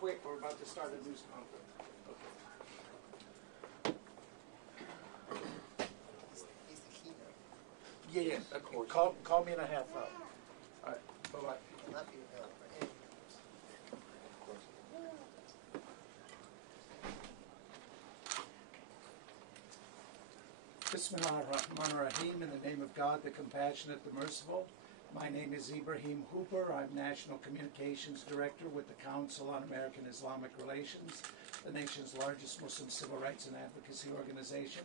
quick. We're about to start a news conference. He's the keynote. Yeah, of course. Call me in a half hour. All right. Bye-bye. He will not be available for any meetings. Bismillah ar-Rahman ar-Rahim, in the name of God, the Compassionate, the Merciful. My name is Ibrahim Hooper. I'm National Communications Director with the Council on American Islamic Relations, the nation's largest Muslim civil rights and advocacy organization.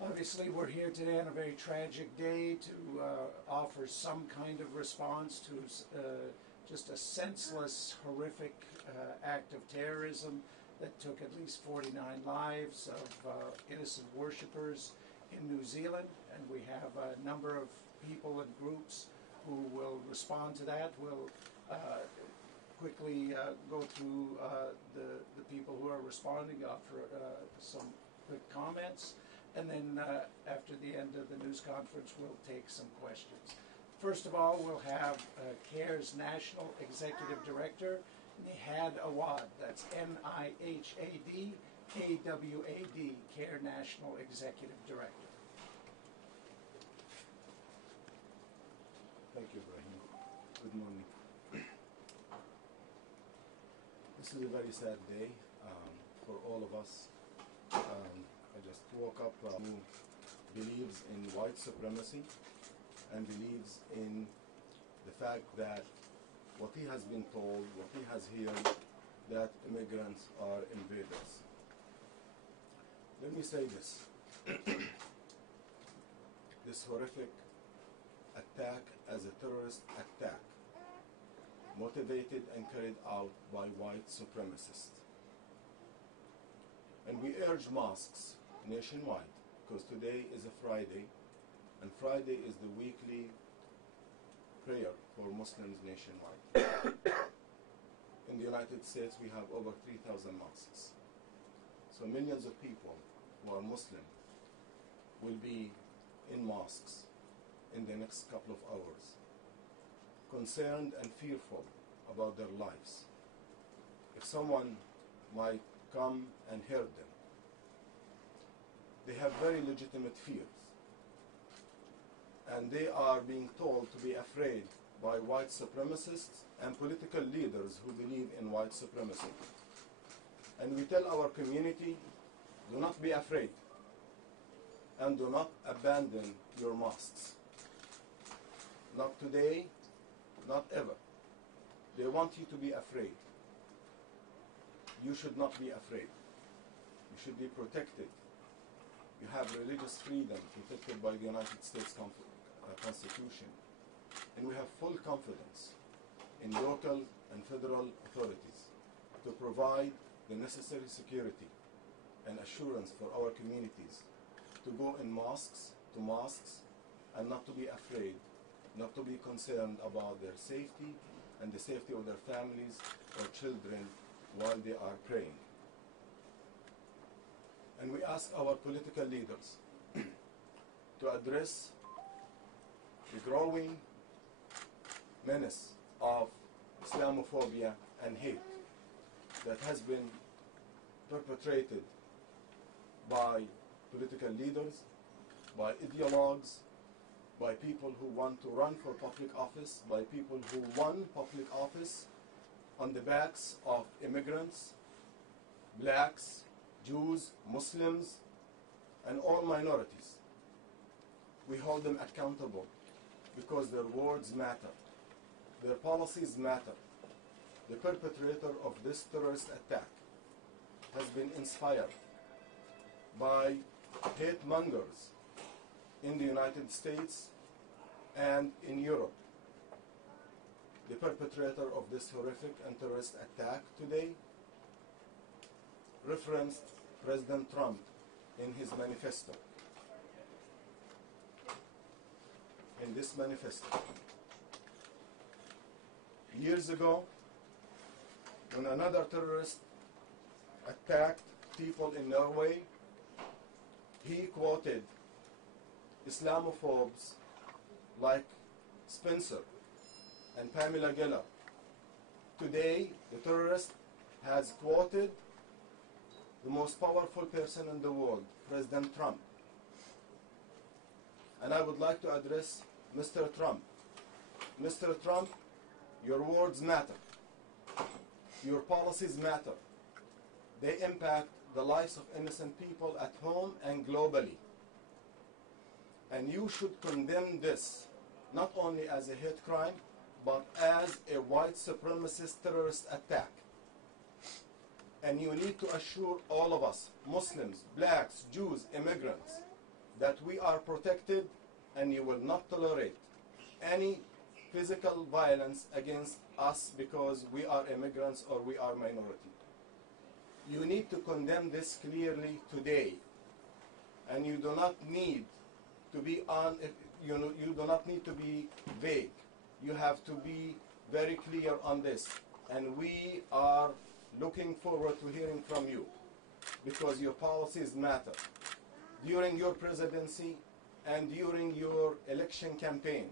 Obviously, we're here today on a very tragic day to offer some kind of response to just a senseless, horrific act of terrorism that took at least 49 lives of innocent worshippers in New Zealand, and we have a number of people and groups who will respond to that. We'll quickly go through the people who are responding, offer some quick comments, and then after the end of the news conference, we'll take some questions. First of all, we'll have CARE's National Executive Director, Nihad Awad. That's N-I-H-A-D A-W-A-D, CARE National Executive Director. Thank you, Ibrahim. Good morning. This is a very sad day for all of us. I just woke up who believes in white supremacy and believes in the fact that what he has been told, what he has heard, that immigrants are invaders. Let me say this. This horrific attack as a terrorist attack, motivated and carried out by white supremacists. And we urge mosques nationwide, because today is a Friday, and Friday is the weekly prayer for Muslims nationwide. In the United States, we have over 3,000 mosques. So millions of people who are Muslim will be in mosques in the next couple of hours, concerned and fearful about their lives. If someone might come and hurt them, they have very legitimate fears. And they are being told to be afraid by white supremacists and political leaders who believe in white supremacy. And we tell our community, do not be afraid, and do not abandon your mosques. Not today, not ever. They want you to be afraid. You should not be afraid. You should be protected. You have religious freedom protected by the United States Constitution. And we have full confidence in local and federal authorities to provide the necessary security and assurance for our communities to go in mosques, to mosques, and not to be afraid, not to be concerned about their safety and the safety of their families or children while they are praying. And we ask our political leaders to address the growing menace of Islamophobia and hate that has been perpetrated by political leaders, by ideologues, by people who want to run for public office, by people who won public office on the backs of immigrants, blacks, Jews, Muslims, and all minorities. We hold them accountable because their words matter. Their policies matter. The perpetrator of this terrorist attack has been inspired by hate mongers in the United States and in Europe. The perpetrator of this horrific and terrorist attack today referenced President Trump in his manifesto. In this manifesto, years ago, when another terrorist attacked people in Norway, he quoted Islamophobes like Spencer and Pamela Geller. Today, the terrorist has quoted the most powerful person in the world, President Trump. And I would like to address Mr. Trump. Mr. Trump, your words matter. Your policies matter. They impact the lives of innocent people at home and globally. And you should condemn this, not only as a hate crime, but as a white supremacist terrorist attack. And you need to assure all of us, Muslims, blacks, Jews, immigrants, that we are protected and you will not tolerate any physical violence against us because we are immigrants or we are minority. You need to condemn this clearly today, and you do not need to be you do not need to be vague. You have to be very clear on this, and we are looking forward to hearing from you because your policies matter. During your presidency and during your election campaign,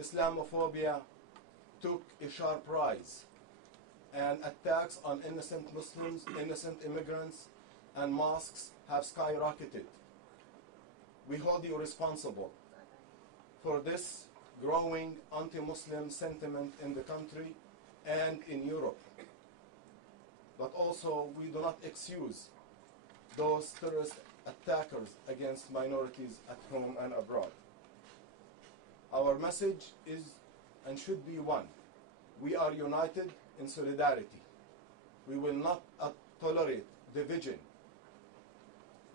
Islamophobia took a sharp rise, and attacks on innocent Muslims, innocent immigrants, and mosques have skyrocketed. We hold you responsible for this growing anti-Muslim sentiment in the country and in Europe. But also, we do not excuse those terrorist attackers against minorities at home and abroad. Our message is and should be one. We are united in solidarity. We will not tolerate division.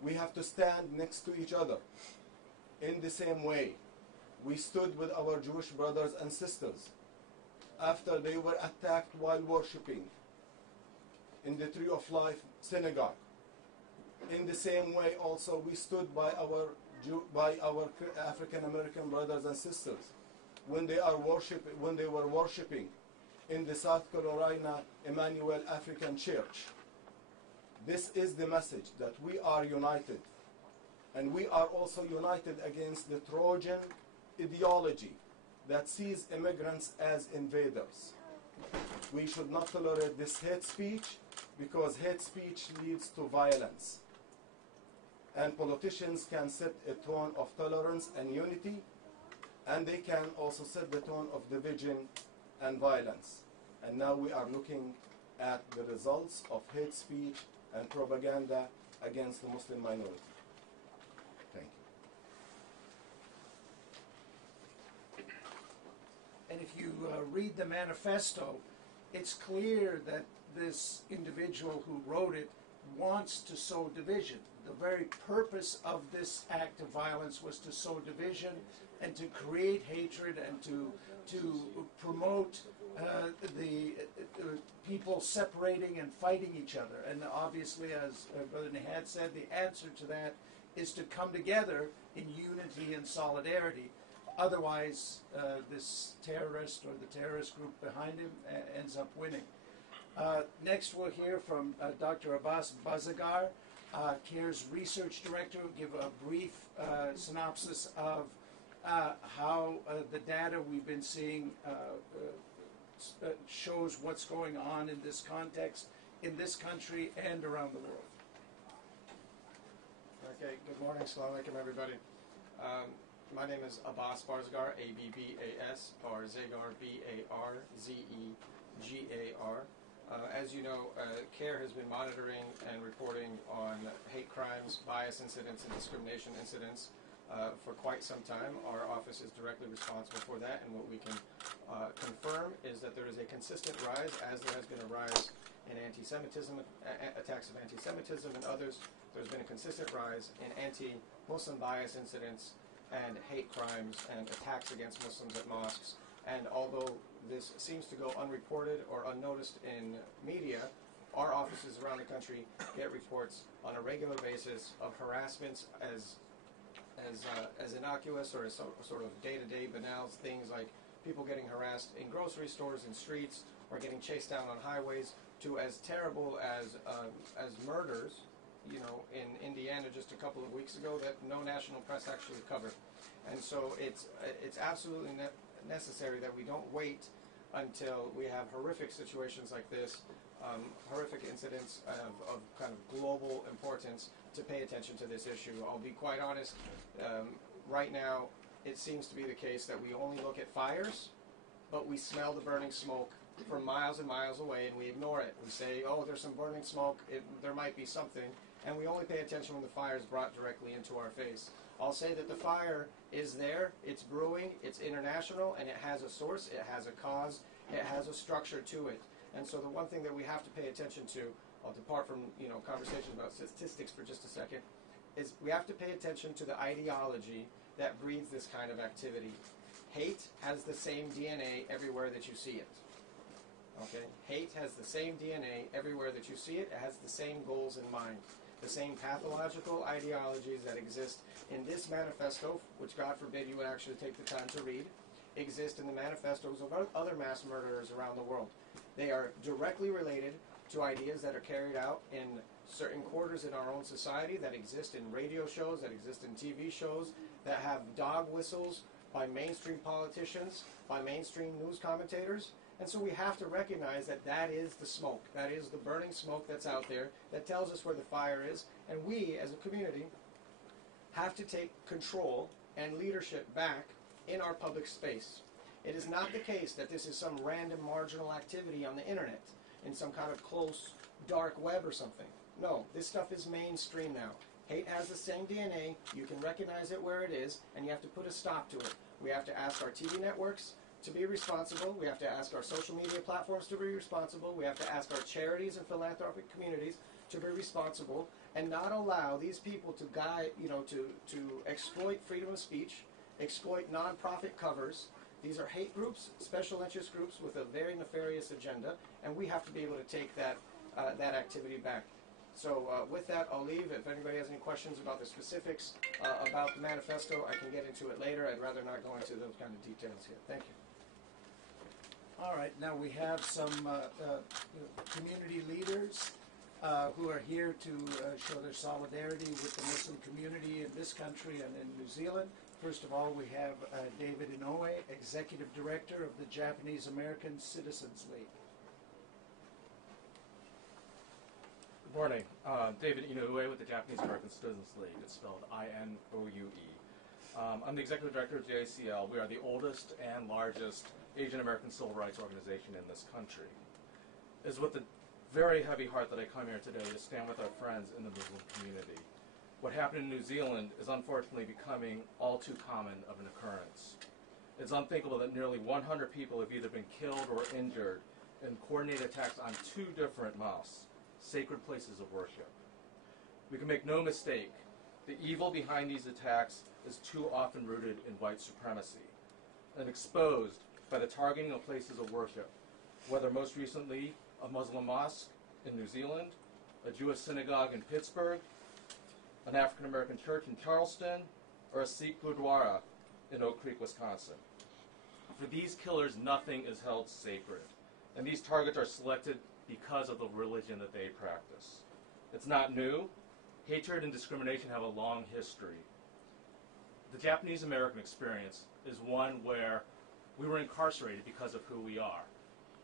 We have to stand next to each other in the same way we stood with our Jewish brothers and sisters after they were attacked while worshiping in the Tree of Life synagogue. In the same way also we stood by our African American brothers and sisters when they were worshiping in the South Carolina Emmanuel African Church. This is the message that we are united, and we are also united against the Trojan ideology that sees immigrants as invaders. We should not tolerate this hate speech because hate speech leads to violence. And politicians can set a tone of tolerance and unity, and they can also set the tone of division and violence. And now we are looking at the results of hate speech and propaganda against the Muslim minority. Thank you. And if you read the manifesto, it's clear that this individual who wrote it wants to sow division. The very purpose of this act of violence was to sow division and to create hatred and to promote the people separating and fighting each other. And obviously, as Brother Nihad said, the answer to that is to come together in unity and solidarity. Otherwise, this terrorist or the terrorist group behind him ends up winning. Next, we'll hear from Dr. Abbas Bazagar, CARE's research director, will give a brief synopsis of how the data we've been seeing shows what's going on in this context, in this country and around the world. Okay, good morning, Assalamu alaikum, everybody. My name is Abbas Barzgar, A-B-B-A-S, Barzagar, B-A-R-Z-E-G-A-R. As you know, CARE has been monitoring and reporting on hate crimes, bias incidents, and discrimination incidents for quite some time. Our office is directly responsible for that, and what we can confirm is that there is a consistent rise, as there has been a rise in anti-Semitism, attacks of anti-Semitism and others. There's been a consistent rise in anti-Muslim bias incidents and hate crimes and attacks against Muslims at mosques. And although this seems to go unreported or unnoticed in media, our offices around the country get reports on a regular basis of harassments as innocuous or as sort of day-to-day banal things like people getting harassed in grocery stores and streets or getting chased down on highways, to as terrible as murders, you know, in Indiana just a couple of weeks ago that no national press actually covered. And so it's absolutely necessary that we don't wait until we have horrific situations like this, horrific incidents of kind of global importance, to pay attention to this issue. I'll be quite honest, right now it seems to be the case that we only look at fires, but we smell the burning smoke from miles and miles away and we ignore it. We say, oh, there's some burning smoke, there might be something, and we only pay attention when the fire is brought directly into our face. I'll say that the fire is there, it's brewing, it's international, and it has a source, it has a cause, it has a structure to it. And so the one thing that we have to pay attention to, I'll depart from conversations about statistics for just a second, is we have to pay attention to the ideology that breeds this kind of activity. Hate has the same DNA everywhere that you see it. Okay? Hate has the same DNA everywhere that you see it. It has the same goals in mind. The same pathological ideologies that exist in this manifesto, which God forbid you would actually take the time to read, exist in the manifestos of other mass murderers around the world. They are directly related to ideas that are carried out in certain quarters in our own society, that exist in radio shows, that exist in TV shows, that have dog whistles by mainstream politicians, by mainstream news commentators. And so we have to recognize that that is the smoke. That is the burning smoke that's out there that tells us where the fire is. And we, as a community, have to take control and leadership back in our public space. It is not the case that this is some random marginal activity on the internet, in some kind of close, dark web or something. No, this stuff is mainstream now. Hate has the same DNA. You can recognize it where it is, and you have to put a stop to it. We have to ask our TV networks to be responsible. We have to ask our social media platforms to be responsible. We have to ask our charities and philanthropic communities to be responsible and not allow these people to guide, to exploit freedom of speech, exploit nonprofit covers. These are hate groups, special interest groups with a very nefarious agenda, and we have to be able to take that activity back. So with that, I'll leave. If anybody has any questions about the specifics about the manifesto, I can get into it later. I'd rather not go into those kind of details here. Thank you. All right, now we have some community leaders who are here to show their solidarity with the Muslim community in this country and in New Zealand. First of all, we have David Inoue, Executive Director of the Japanese American Citizens League. Good morning. David Inoue with the Japanese American Citizens League. It's spelled I-N-O-U-E. I'm the Executive Director of JACL. We are the oldest and largest Asian American civil rights organization in this country. It's with a very heavy heart that I come here today to stand with our friends in the Muslim community. What happened in New Zealand is unfortunately becoming all too common of an occurrence. It's unthinkable that nearly 100 people have either been killed or injured in coordinated attacks on 2 different mosques, sacred places of worship. We can make no mistake, the evil behind these attacks is too often rooted in white supremacy and exposed by the targeting of places of worship, whether most recently a Muslim mosque in New Zealand, a Jewish synagogue in Pittsburgh, an African American church in Charleston, or a Sikh Gurdwara in Oak Creek, Wisconsin. For these killers, nothing is held sacred, and these targets are selected because of the religion that they practice. It's not new. Hatred and discrimination have a long history. The Japanese American experience is one where we were incarcerated because of who we are.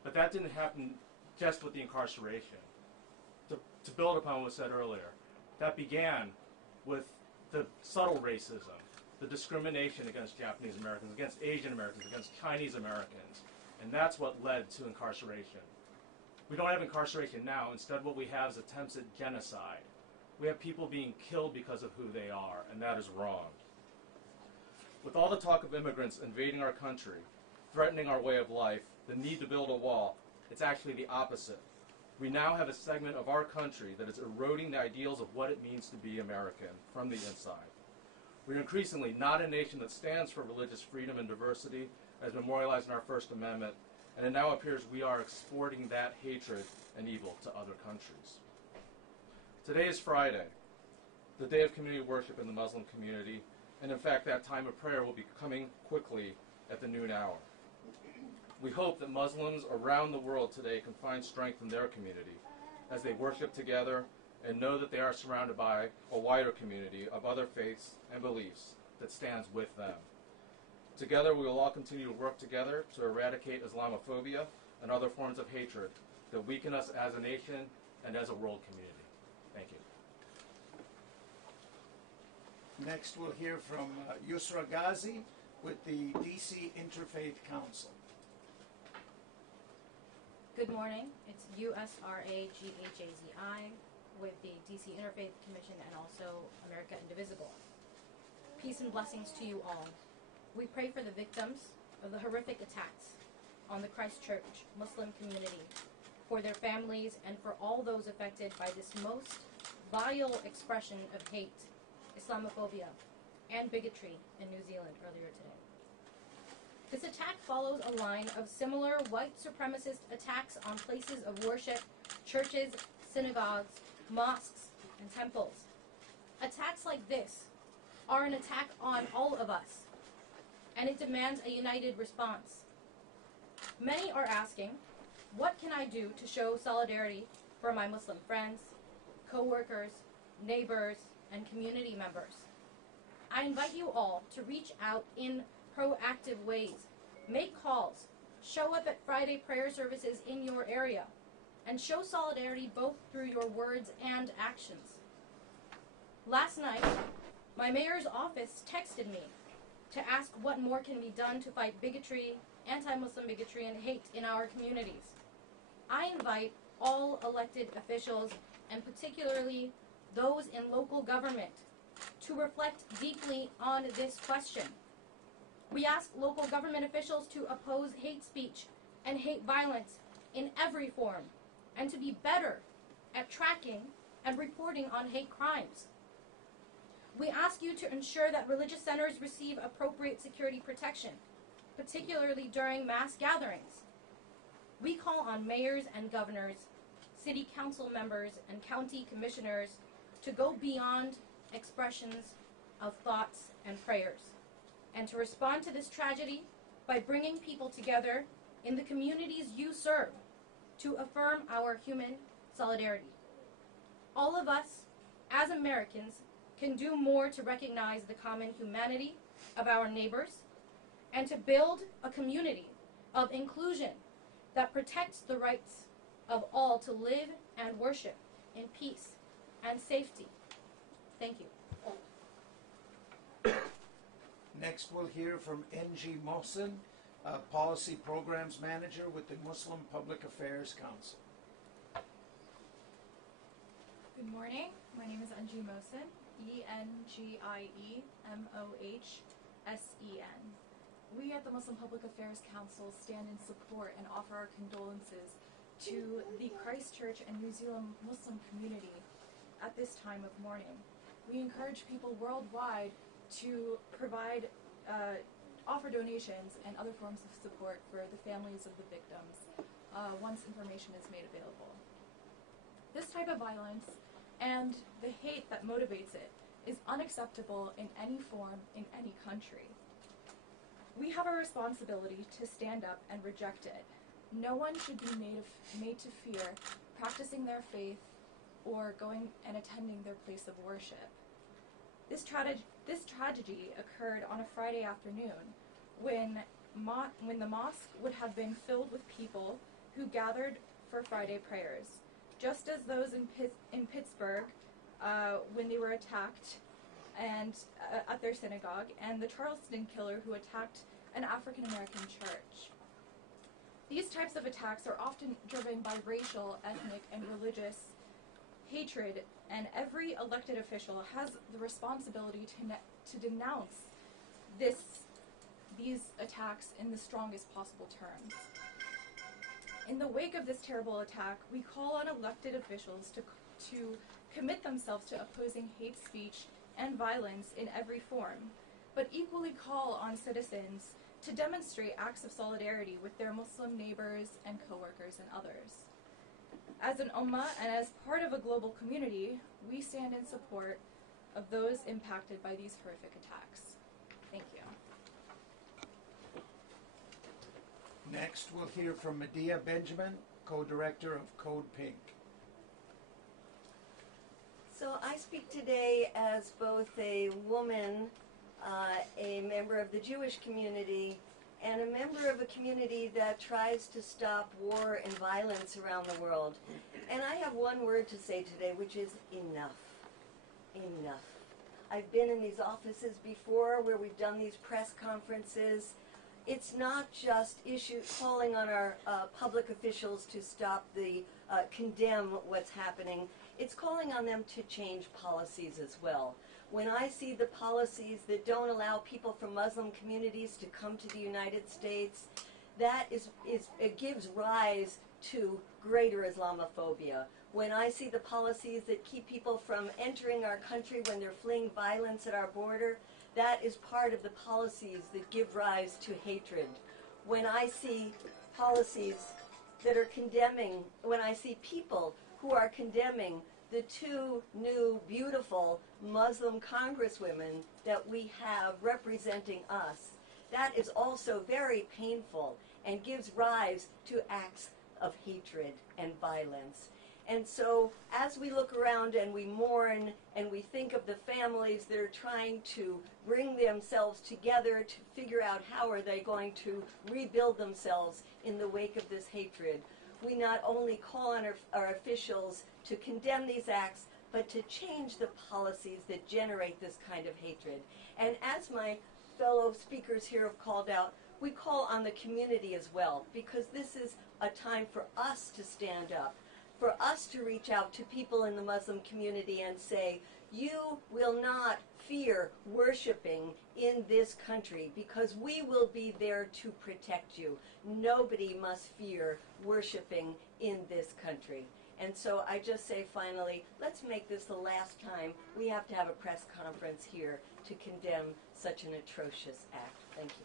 But that didn't happen just with the incarceration. To build upon what was said earlier, that began with the subtle racism, the discrimination against Japanese Americans, against Asian Americans, against Chinese Americans, and that's what led to incarceration. We don't have incarceration now. Instead, what we have is attempts at genocide. We have people being killed because of who they are, and that is wrong. With all the talk of immigrants invading our country, threatening our way of life, the need to build a wall, it's actually the opposite. We now have a segment of our country that is eroding the ideals of what it means to be American from the inside. We're increasingly not a nation that stands for religious freedom and diversity, as memorialized in our First Amendment, and it now appears we are exporting that hatred and evil to other countries. Today is Friday, the day of community worship in the Muslim community, and in fact that time of prayer will be coming quickly at the noon hour. We hope that Muslims around the world today can find strength in their community as they worship together and know that they are surrounded by a wider community of other faiths and beliefs that stands with them. Together, we will all continue to work together to eradicate Islamophobia and other forms of hatred that weaken us as a nation and as a world community. Thank you. Next, we'll hear from Yusra Ghazi with the DC Interfaith Council. Good morning. It's USRAGHAZI with the DC Interfaith Commission and also America Indivisible. Peace and blessings to you all. We pray for the victims of the horrific attacks on the Christchurch Muslim community, for their families, and for all those affected by this most vile expression of hate, Islamophobia, and bigotry in New Zealand earlier today. This attack follows a line of similar white supremacist attacks on places of worship, churches, synagogues, mosques, and temples. Attacks like this are an attack on all of us, and it demands a united response. Many are asking, what can I do to show solidarity for my Muslim friends, co-workers, neighbors, and community members? I invite you all to reach out in proactive ways. Make calls, show up at Friday prayer services in your area, and show solidarity both through your words and actions. Last night, my mayor's office texted me to ask what more can be done to fight bigotry, anti-Muslim bigotry, and hate in our communities. I invite all elected officials, and particularly those in local government, to reflect deeply on this question. We ask local government officials to oppose hate speech and hate violence in every form, and to be better at tracking and reporting on hate crimes. We ask you to ensure that religious centers receive appropriate security protection, particularly during mass gatherings. We call on mayors and governors, city council members, and county commissioners to go beyond expressions of thoughts and prayers, and to respond to this tragedy by bringing people together in the communities you serve to affirm our human solidarity. All of us, as Americans, can do more to recognize the common humanity of our neighbors and to build a community of inclusion that protects the rights of all to live and worship in peace and safety. Thank you. Next, we'll hear from N.G. Mohsen, Policy Programs Manager with the Muslim Public Affairs Council. Good morning. My name is Engie Mohsen, ENGIEMOHSEN. We at the Muslim Public Affairs Council stand in support and offer our condolences to the Christchurch and New Zealand Muslim community at this time of mourning. We encourage people worldwide to provide, offer donations and other forms of support for the families of the victims once information is made available. This type of violence and the hate that motivates it is unacceptable in any form, in any country. We have a responsibility to stand up and reject it. No one should be made to fear practicing their faith or going and attending their place of worship. This tragedy occurred on a Friday afternoon when the mosque would have been filled with people who gathered for Friday prayers, just as those in Pittsburgh when they were attacked and at their synagogue, and the Charleston killer who attacked an African American church. These types of attacks are often driven by racial, ethnic, and religious hatred, and every elected official has the responsibility to denounce these attacks in the strongest possible terms. In the wake of this terrible attack, we call on elected officials to commit themselves to opposing hate speech and violence in every form, but equally call on citizens to demonstrate acts of solidarity with their Muslim neighbors and coworkers and others. As an ummah and as part of a global community, we stand in support of those impacted by these horrific attacks. Thank you. Next, we'll hear from Medea Benjamin, co-director of Code Pink. So I speak today as both a woman a member of the Jewish community, and a member of a community that tries to stop war and violence around the world. And I have one word to say today, which is enough. Enough. I've been in these offices before where we've done these press conferences. It's not just calling on our public officials to condemn what's happening. It's calling on them to change policies as well. When I see the policies that don't allow people from Muslim communities to come to the United States, it gives rise to greater Islamophobia. When I see the policies that keep people from entering our country when they're fleeing violence at our border, that is part of the policies that give rise to hatred. When I see policies that are condemning, when I see people who are condemning the two new beautiful Muslim congresswomen that we have representing us, that is also very painful and gives rise to acts of hatred and violence. And so as we look around and we mourn and we think of the families that are trying to bring themselves together to figure out how are they going to rebuild themselves in the wake of this hatred, we not only call on our officials to condemn these acts, but to change the policies that generate this kind of hatred. And as my fellow speakers here have called out, we call on the community as well, because this is a time for us to stand up, for us to reach out to people in the Muslim community and say, you will not fear worshiping in this country because we will be there to protect you. Nobody must fear worshiping in this country. And so I just say finally, let's make this the last time we have to have a press conference here to condemn such an atrocious act. Thank you.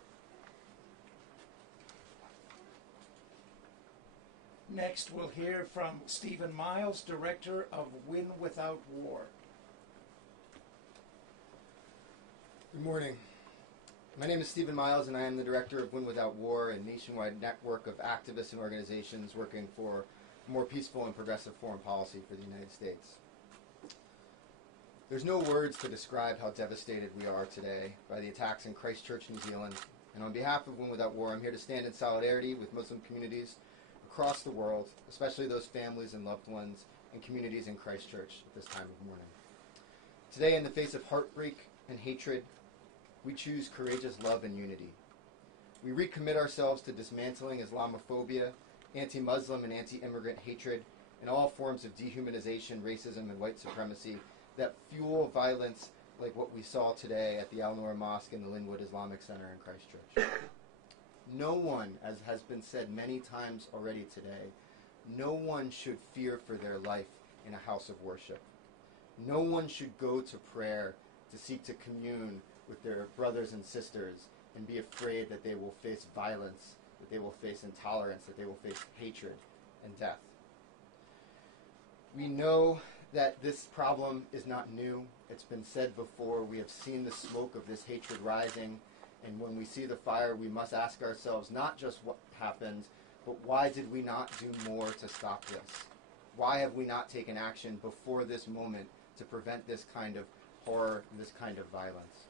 Next, we'll hear from Stephen Miles, Director of Win Without War. Good morning. My name is Stephen Miles, and I am the Director of Win Without War, a nationwide network of activists and organizations working for more peaceful and progressive foreign policy for the United States. There's no words to describe how devastated we are today by the attacks in Christchurch, New Zealand. And on behalf of Win Without War, I'm here to stand in solidarity with Muslim communities across the world, especially those families and loved ones and communities in Christchurch at this time of mourning. Today, in the face of heartbreak and hatred, we choose courageous love and unity. We recommit ourselves to dismantling Islamophobia, anti-Muslim and anti-immigrant hatred, and all forms of dehumanization, racism, and white supremacy that fuel violence like what we saw today at the Al-Noor Mosque and the Linwood Islamic Center in Christchurch. No one, as has been said many times already today, no one should fear for their life in a house of worship. No one should go to prayer to seek to commune with their brothers and sisters and be afraid that they will face violence, that they will face intolerance, that they will face hatred and death. We know that this problem is not new. It's been said before. We have seen the smoke of this hatred rising. And when we see the fire, we must ask ourselves not just what happened, but why did we not do more to stop this? Why have we not taken action before this moment to prevent this kind of horror, this kind of violence?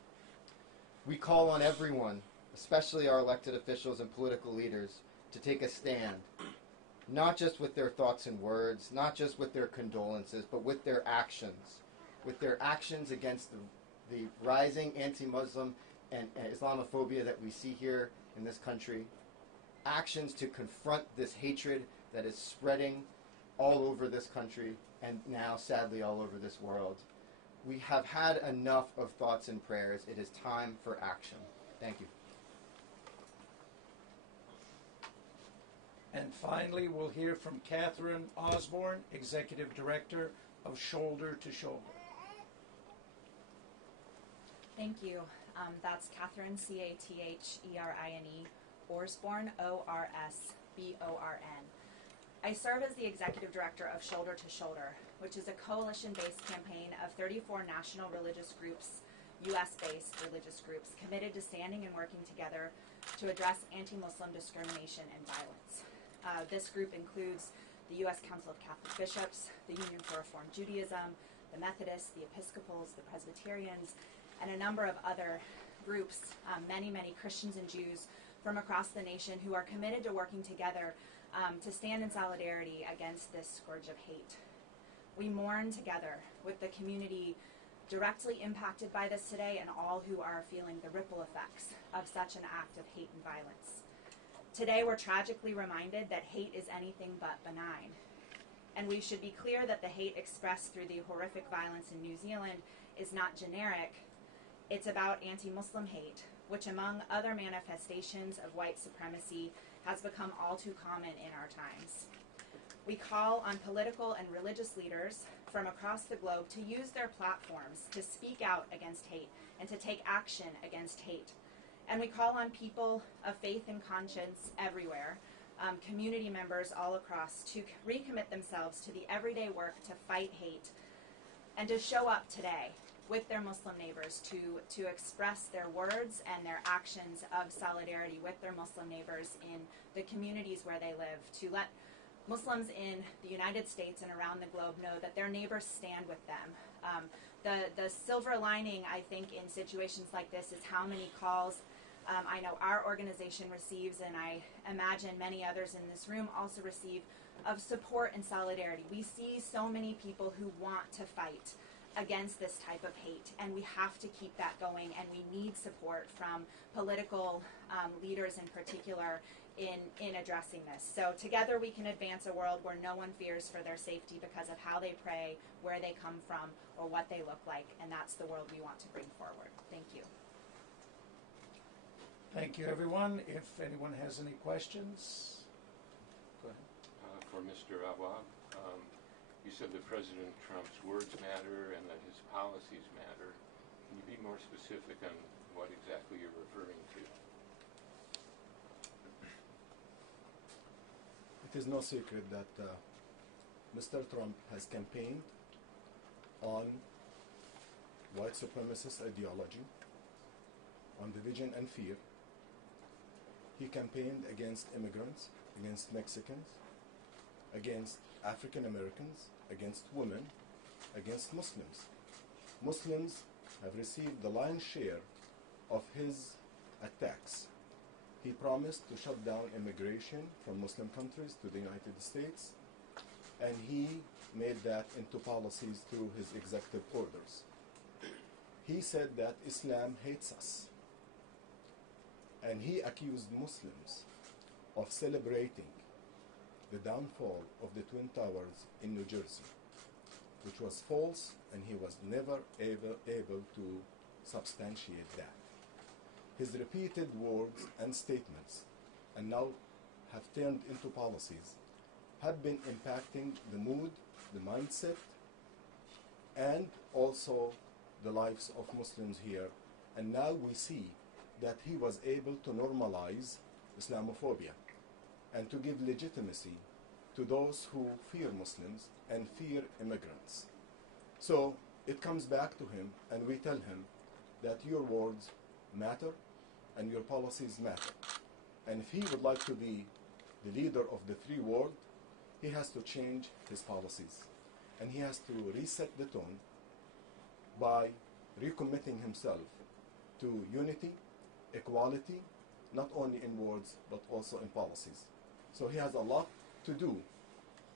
We call on everyone, especially our elected officials and political leaders, to take a stand, not just with their thoughts and words, not just with their condolences, but with their actions against the rising anti-Muslim and Islamophobia that we see here in this country, actions to confront this hatred that is spreading all over this country and now sadly all over this world. We have had enough of thoughts and prayers. It is time for action. Thank you. And finally, we'll hear from Catherine Osborne, Executive Director of Shoulder to Shoulder. Thank you. That's Catherine, C-A-T-H-E-R-I-N-E, Osborne, O-R-S-B-O-R-N. I serve as the Executive Director of Shoulder to Shoulder, which is a coalition-based campaign of 34 national religious groups, U.S.-based religious groups, committed to standing and working together to address anti-Muslim discrimination and violence. This group includes the U.S. Council of Catholic Bishops, the Union for Reformed Judaism, the Methodists, the Episcopals, the Presbyterians, and a number of other groups, many, many Christians and Jews from across the nation who are committed to working together to stand in solidarity against this scourge of hate. We mourn together with the community directly impacted by this today and all who are feeling the ripple effects of such an act of hate and violence. Today we're tragically reminded that hate is anything but benign. And we should be clear that the hate expressed through the horrific violence in New Zealand is not generic. It's about anti-Muslim hate, which among other manifestations of white supremacy has become all too common in our times. We call on political and religious leaders from across the globe to use their platforms to speak out against hate and to take action against hate. And we call on people of faith and conscience everywhere, community members all across, to recommit themselves to the everyday work to fight hate and to show up today with their Muslim neighbors to express their words and their actions of solidarity with their Muslim neighbors in the communities where they live, to let Muslims in the United States and around the globe know that their neighbors stand with them. The silver lining, I think, in situations like this is how many calls I know our organization receives, and I imagine many others in this room also receive, of support and solidarity. We see so many people who want to fight against this type of hate, and we have to keep that going, and we need support from political leaders in particular in addressing this. So together we can advance a world where no one fears for their safety because of how they pray, where they come from, or what they look like, and that's the world we want to bring forward. Thank you. Thank you, everyone. If anyone has any questions, go ahead. For Mr. Awad, you said that President Trump's words matter and that his policies matter. Can you be more specific on what exactly you're referring to? It is no secret that Mr. Trump has campaigned on white supremacist ideology, on division and fear. He campaigned against immigrants, against Mexicans, against African Americans, against women, against Muslims. Muslims have received the lion's share of his attacks. He promised to shut down immigration from Muslim countries to the United States, and he made that into policies through his executive orders. He said that Islam hates us, and he accused Muslims of celebrating the downfall of the Twin Towers in New Jersey, which was false, and he was never able to substantiate that. His repeated words and statements, and now have turned into policies, have been impacting the mood, the mindset, and also the lives of Muslims here. And now we see that he was able to normalize Islamophobia and to give legitimacy to those who fear Muslims and fear immigrants. So it comes back to him, and we tell him that your words matter and your policies matter. And if he would like to be the leader of the free world, he has to change his policies. And he has to reset the tone by recommitting himself to unity, equality, not only in words but also in policies. So he has a lot to do,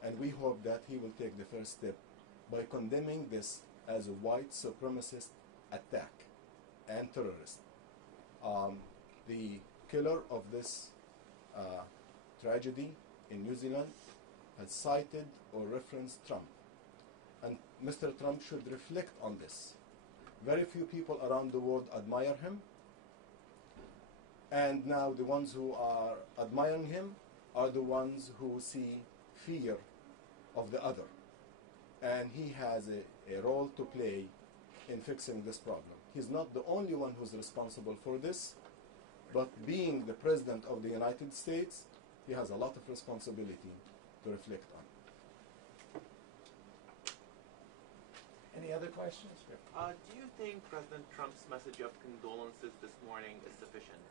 and we hope that he will take the first step by condemning this as a white supremacist attack and terrorist. The killer of this tragedy in New Zealand has cited or referenced Trump, and Mr. Trump should reflect on this. Very few people around the world admire him, and now the ones who are admiring him are the ones who see fear of the other. And he has a role to play in fixing this problem. He's not the only one who's responsible for this, but being the President of the United States, he has a lot of responsibility to reflect on. Any other questions? Do you think President Trump's message of condolences this morning is sufficient?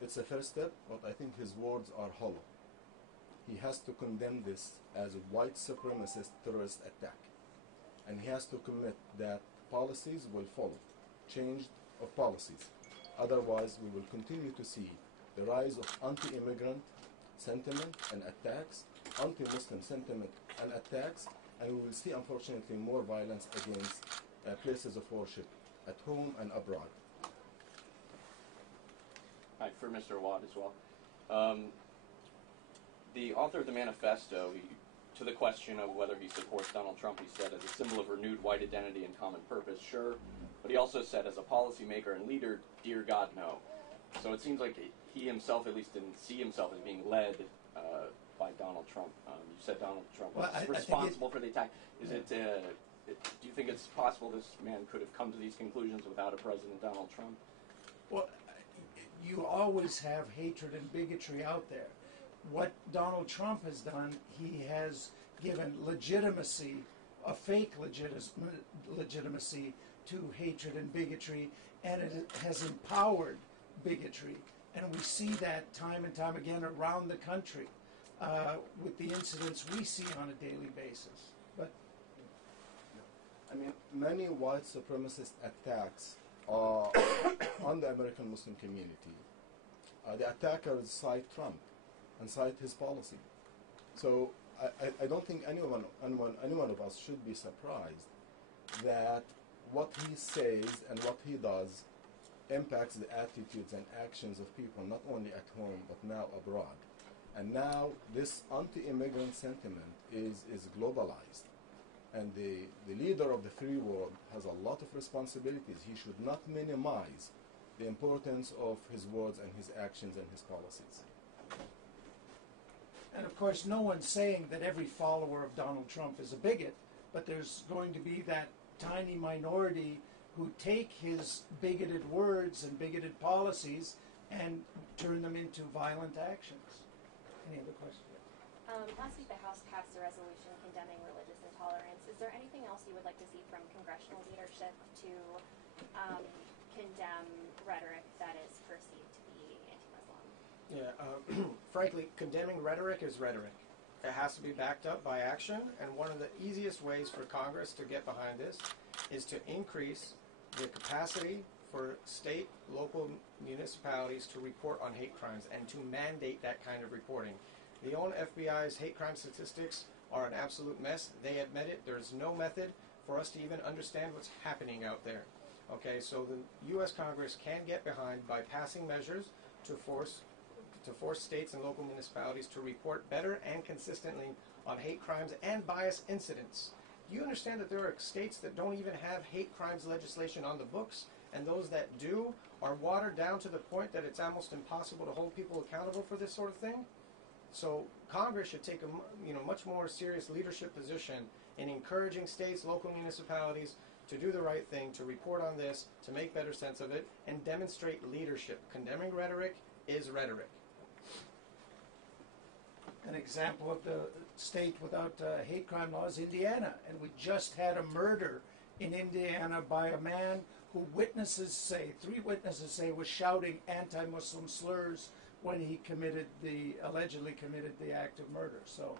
It's a first step, but I think his words are hollow. He has to condemn this as a white supremacist terrorist attack, and he has to commit that policies will follow, change of policies. Otherwise, we will continue to see the rise of anti-immigrant sentiment and attacks, anti-Muslim sentiment and attacks, and we will see, unfortunately, more violence against places of worship at home and abroad. Hi, for Mr. Watt as well. The author of the manifesto, to the question of whether he supports Donald Trump, he said, as a symbol of renewed white identity and common purpose, sure. But he also said, as a policymaker and leader, dear God, no. So it seems like he himself at least didn't see himself as being led by Donald Trump. You said Donald Trump was responsible for the attack. Is it? Do you think it's possible this man could have come to these conclusions without a President Donald Trump? Well, you always have hatred and bigotry out there. What Donald Trump has done, he has given legitimacy, a fake legitimacy to hatred and bigotry, and it has empowered bigotry. And we see that time and time again around the country with the incidents we see on a daily basis. But I mean, many white supremacist attacks on the American Muslim community, the attackers cite Trump and cite his policy. So I don't think any one of us should be surprised that what he says and what he does impacts the attitudes and actions of people, not only at home, but now abroad. And now this anti-immigrant sentiment is globalized. And the leader of the free world has a lot of responsibilities. He should not minimize the importance of his words and his actions and his policies. And of course, no one's saying that every follower of Donald Trump is a bigot, but there's going to be that tiny minority who take his bigoted words and bigoted policies and turn them into violent actions. Any other questions? Last week, the House passed a resolution condemning religious intolerance. Is there anything else you would like to see from congressional leadership to condemn rhetoric that is perceived to be anti-Muslim? Yeah, frankly, condemning rhetoric is rhetoric. It has to be backed up by action, and one of the easiest ways for Congress to get behind this is to increase the capacity for state, local municipalities to report on hate crimes and to mandate that kind of reporting. The own FBI's hate crime statistics are an absolute mess. They admit it. There's no method for us to even understand what's happening out there. Okay, so the U.S. Congress can get behind by passing measures to force states and local municipalities to report better and consistently on hate crimes and bias incidents. Do you understand that there are states that don't even have hate crimes legislation on the books, and those that do are watered down to the point that it's almost impossible to hold people accountable for this sort of thing? So Congress should take a much more serious leadership position in encouraging states, local municipalities to do the right thing, to report on this, to make better sense of it, and demonstrate leadership. Condemning rhetoric is rhetoric. An example of the state without hate crime laws, Indiana. And we just had a murder in Indiana by a man who three witnesses say was shouting anti-Muslim slurs when he allegedly committed the act of murder. So,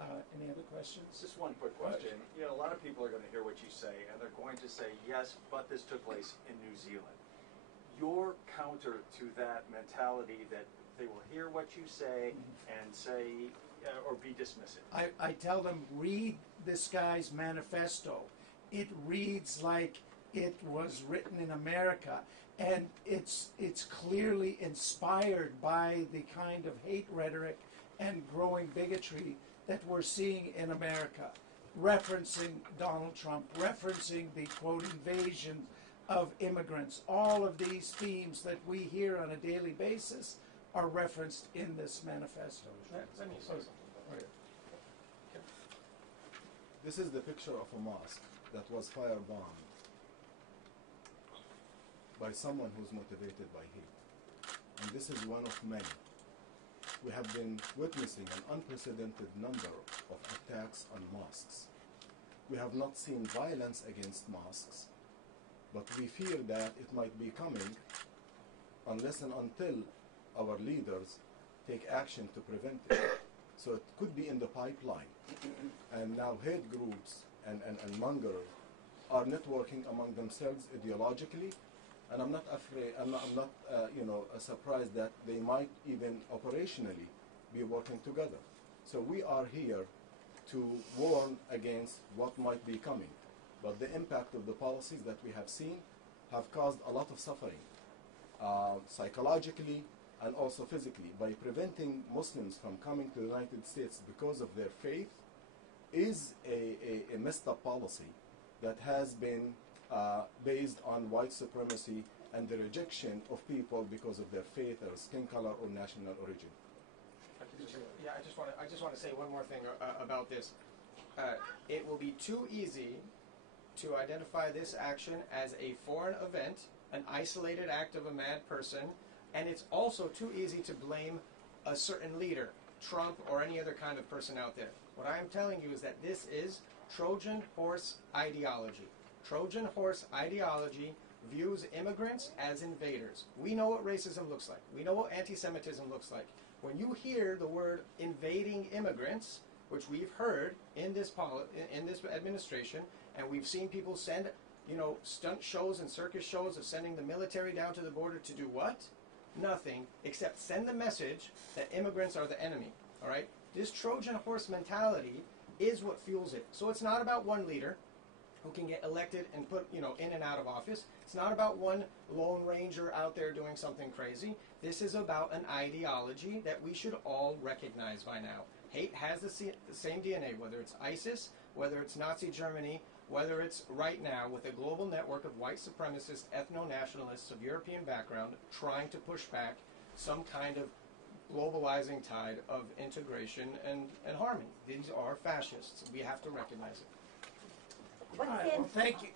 any other questions? Just one quick question. You know, a lot of people are going to hear what you say, and they're going to say, yes, but this took place in New Zealand. Your counter to that mentality that they will hear what you say and say, or be dismissive. I tell them, read this guy's manifesto. It reads like it was written in America, and it's clearly inspired by the kind of hate rhetoric and growing bigotry that we're seeing in America, referencing Donald Trump, referencing the, quote, invasion of immigrants. All of these themes that we hear on a daily basis are referenced in this manifesto. Let me say something. This is the picture of a mosque that was firebombed by someone who's motivated by hate. And this is one of many. We have been witnessing an unprecedented number of attacks on mosques. We have not seen violence against mosques, but we fear that it might be coming unless and until our leaders take action to prevent it. So it could be in the pipeline. And now hate groups and mongers are networking among themselves ideologically, and I'm not afraid. I'm not surprised that they might even operationally be working together. So we are here to warn against what might be coming. But the impact of the policies that we have seen have caused a lot of suffering, psychologically and also physically. By preventing Muslims from coming to the United States because of their faith is a messed up policy that has been based on white supremacy and the rejection of people because of their faith or skin color or national origin. Yeah, I just want to say one more thing about this. It will be too easy to identify this action as a foreign event, an isolated act of a mad person, and it's also too easy to blame a certain leader, Trump or any other kind of person out there. What I am telling you is that this is Trojan horse ideology. Trojan horse ideology views immigrants as invaders. We know what racism looks like. We know what anti-Semitism looks like. When you hear the word invading immigrants, which we've heard in this administration, and we've seen people send, stunt shows and circus shows of sending the military down to the border to do what? Nothing, except send the message that immigrants are the enemy, all right? This Trojan horse mentality is what fuels it. So it's not about one leader who can get elected and put, in and out of office. It's not about one lone ranger out there doing something crazy. This is about an ideology that we should all recognize by now. Hate has the same DNA, whether it's ISIS, whether it's Nazi Germany, whether it's right now with a global network of white supremacist ethno-nationalists of European background trying to push back some kind of globalizing tide of integration and harmony. These are fascists. We have to recognize it. All right, well, thank you.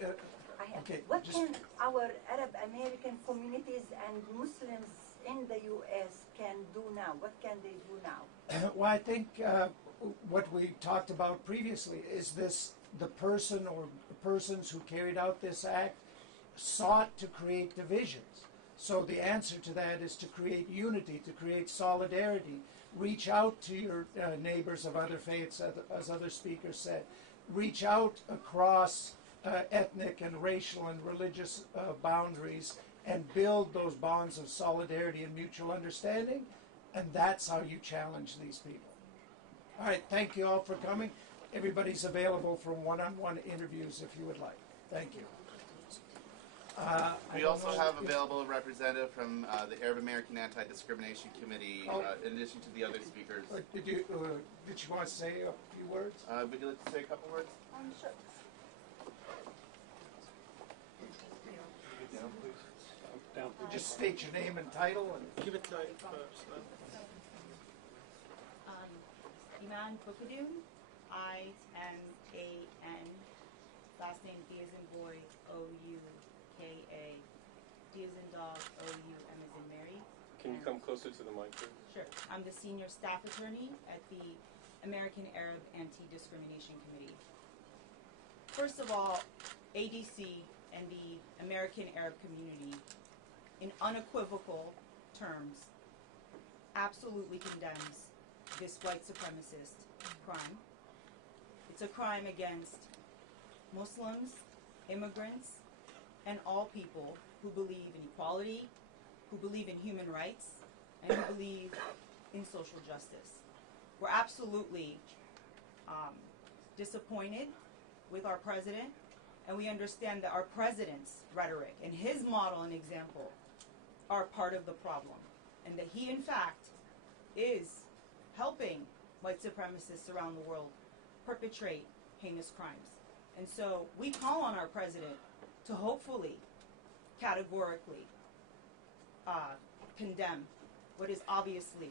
Okay, what can our Arab American communities and Muslims in the U.S. can do now? What can they do now? Well, I think what we talked about previously is the person or persons who carried out this act sought to create divisions. So the answer to that is to create unity, to create solidarity. Reach out to your neighbors of other faiths, as other speakers said. Reach out across ethnic and racial and religious boundaries and build those bonds of solidarity and mutual understanding. And that's how you challenge these people. All right, thank you all for coming. Everybody's available for one-on-one interviews if you would like. Thank you. We also have available a representative from the Arab American Anti-Discrimination Committee, in addition to the other speakers. Did you want to say a few words? Would you like to say a couple words? Sure. Just state your name and title. And Keep it tight first. Iman Bukadun, I-M-A-N, last name D as in boy, O-U-K-A, D as in dog, O-U-M as in Mary. Can you come closer to the mic, please? Sure. I'm the senior staff attorney at the American Arab Anti-Discrimination Committee. First of all, ADC and the American Arab community, in unequivocal terms, absolutely condemns this white supremacist crime. It's a crime against Muslims, immigrants, and all people who believe in equality, who believe in human rights, and who believe in social justice. We're absolutely disappointed with our president, and we understand that our president's rhetoric and his model and example are part of the problem, and that he, in fact, is helping white supremacists around the world perpetrate heinous crimes. And so we call on our president to hopefully, categorically, condemn what is obviously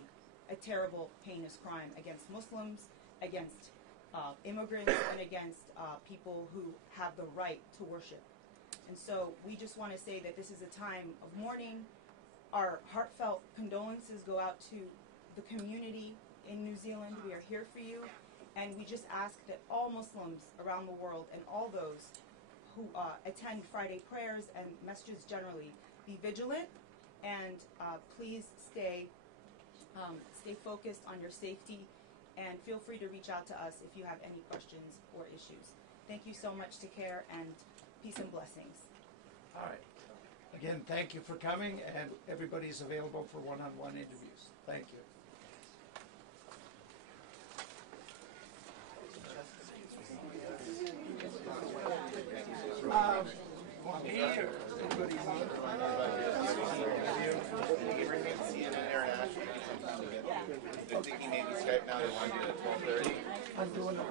a terrible, heinous crime against Muslims, against immigrants, and against people who have the right to worship. And so we just want to say that this is a time of mourning. Our heartfelt condolences go out to the community in New Zealand. We are here for you. And we just ask that all Muslims around the world and all those who attend Friday prayers and messages generally be vigilant and please stay focused on your safety, and feel free to reach out to us if you have any questions or issues. Thank you so much to CARE, and Peace and blessings. All right. Again, thank you for coming, and everybody's available for one-on-one interviews. Thank you. Want me or anybody want? Abraham CNN International. They're thinking maybe Skype now. They want to do it at 12:30. I'm doing it.